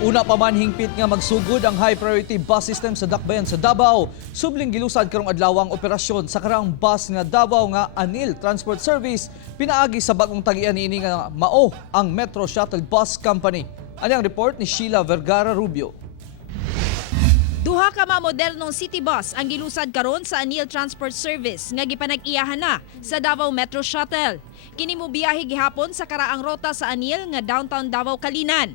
Una pa man hingpit nga magsugod ang high priority bus system sa dakbayan sa Davao. Subling gilusad karong adlaw ang operasyon sa karang bus nga Davao nga Anil Transport Service pinaagi sa bagong tagian niini nga mao ang Metro Shuttle Bus Company. Ani ang report ni Sheila Vergara Rubio. Duha ka mga modernong city bus ang gilusad karon sa Anil Transport Service nga gipanag-iyahan na sa Davao Metro Shuttle. Kini mo biyahe gihapon sa karaang rota sa Anil nga downtown Davao Kalinan.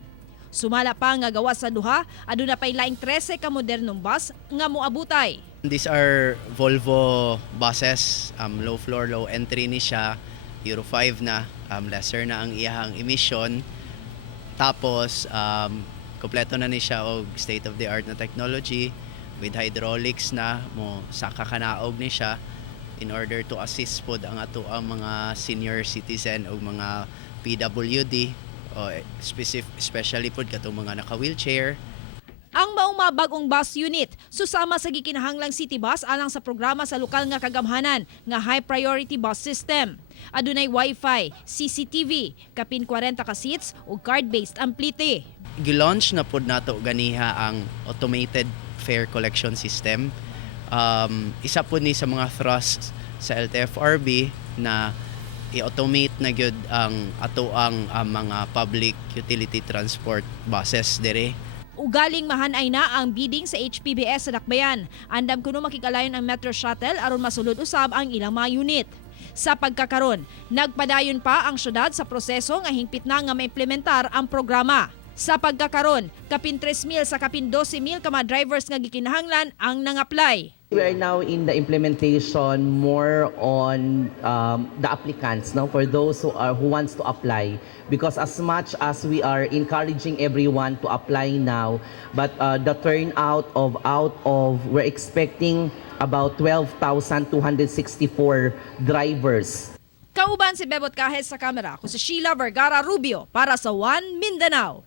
Sumala pa nga gawa sa duha, aduna pay laing 13 ka modernong bus nga moabutay. These are Volvo buses, low floor, low entry ni siya, Euro 5 na, lesser na ang iyahang emission. Tapos kompleto na ni siya og state of the art na technology with hydraulics na mo sa kakanaog ni siya in order to assist pod ang ato ang mga senior citizen o mga PWD o especially pod katong mga naka-wheelchair. Ang maong mga bagong bus unit susama sa gikinahanglang city bus alang sa programa sa lokal nga kagamhanan nga high priority bus system. Adunay Wi-Fi, CCTV, kapin 40 ka seats ug card-based amplity. Gilaunch na pod nato ganiha ang automated fare collection system. Isa po ni sa mga thrust sa LTFRB na i-automate na gyud ang atoang mga public utility transport buses dire. Ugaling mahanay na ang bidding sa HPBS sa Dakbayan. Andam kuno makikalayon ang Metro Shuttle aron masulod usab ang ilang mga unit. Sa pagkakaron, nagpadayon pa ang syudad sa proseso nga hingpit na nga maimplementar ang programa. Sa pagkakaron, kapin 3,000 sa kapin 12,000 ka mga drivers nga gikinahanglan ang nang-apply. We are now in the implementation more on the applicants, no, for those who wants to apply, because as much as we are encouraging everyone to apply now, but the turnout of we're expecting about 12,264 drivers. Kauban si Bebot Kahes sa kamera, ko si Sheila Vergara Rubio para sa One Mindanao.